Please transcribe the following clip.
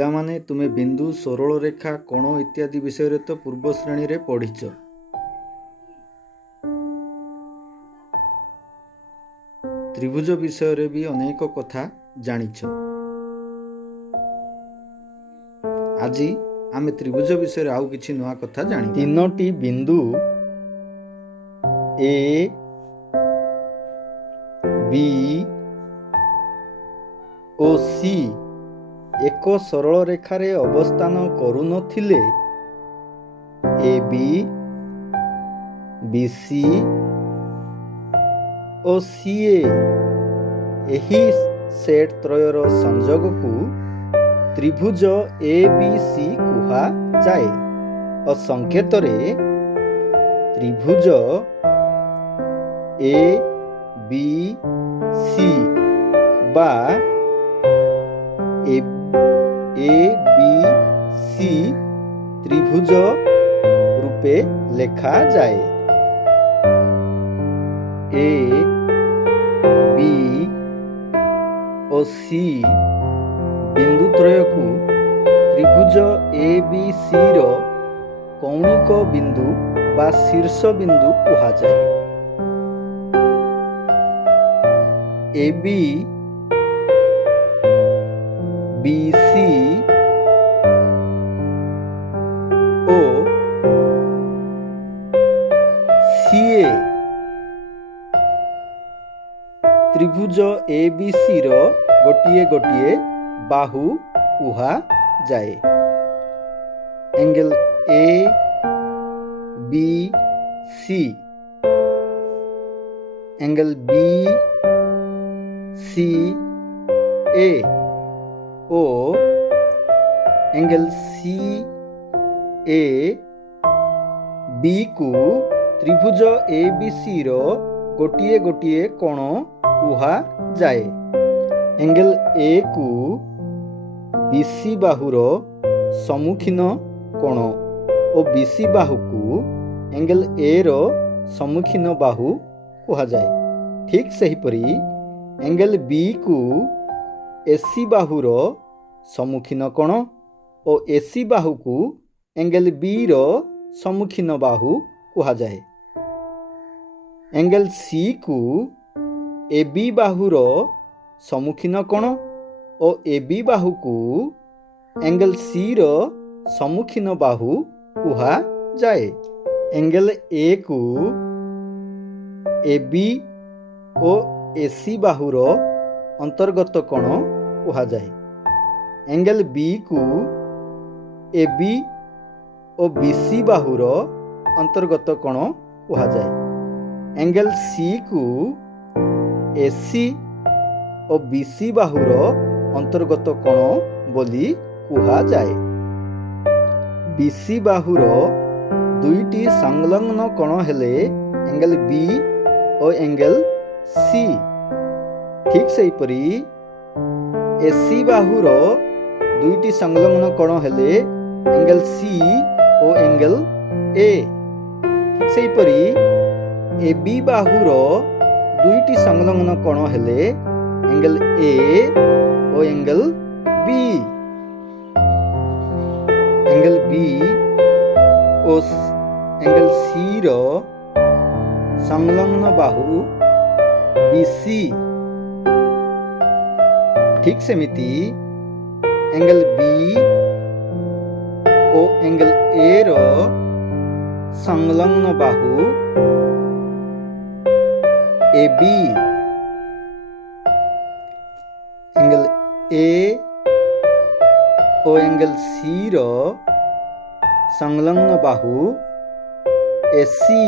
पिलामाने तुमे बिंदु सरल रेखा कोण इत्यादि विषय तो पूर्व श्रेणी रे पढ़ीच। त्रिभुज विषय रे भी अनेक कथा जानिछ। आज आमे त्रिभुज विषय रे आउ किछि नवा कथा जानि। तीनोटी बिंदु ए बी ओ सी एक सरल रेखारे अवस्थान करू नथिले। ए बी बी सी ओ सी एही सेट त्रयर संयोग को त्रिभुज ए बी सी कुहा जाए और संकेत रे त्रिभुज ए बी सी बा ए बी सी त्रिभुज रूपे लेखा जाए। ए बी और सी बिंदु त्रय को त्रिभुज ए बी सी रो कौणिक बिंदु बा शीर्ष बिंदु कहा जाए। ए बी बी सी ओ सी ए त्रिभुज ए बी सी रो गोटिए गोटिए बाहु कुहा जाए। Angle A B C angle B C A ओ एंगल सी ए बी को त्रिभुज ए बी सी रो गोटिए गोटिए कोण कुहा जाए। एंगल ए को बीसी बाहुर सम्मुखीन कोण और बीसी बाहु को एंगल ए रो सम्मुखीन बाहु कुहा जाए। ठीक सेहीपरि एंगल बी को एसी बाहुर सम्मुखीन कोण और एसी बाहु को एंगल बी रो सम्मुखीन बाहु कुहा जाए। एंगल सी को ए बी बाहुर सम्मुखीन कोण और ए बी बाहु को एंगल सी रो सम्मुखीन बाहु कुहा जाए। एंगल ए को ए बी और ए सी बाहुर अंतर्गत कोण कुहा जाए। एंगल बी को ए बी और बी सी बाहुर अंतर्गत कोण कुहा जाए। एंगल सी को ए सी और बी सी बाहुर अंतर्गत कोण बोली कुहा जाए। बी सी बाहुर दुईटी संलग्न कोण हेले एंगल बी और एंगल सी। ठीक सेहीपरि एसी बाहुर दुईटी संलग्न कोण हेले एंगल सी और एंगल ए। ठीक सेहीपरि ए बी बाहुर दुईटी संलग्न कोण हेले एंगल ए और एंगल बी। एंगल बी और एंगल सी रो संलग्न बाहु बी सी। ठीक सेमिति एंगल बी और एंगल ए रो संलग्न बाहु ए बी। एंगल ए और एंगल सी रो संलग्न बाहु ए सी।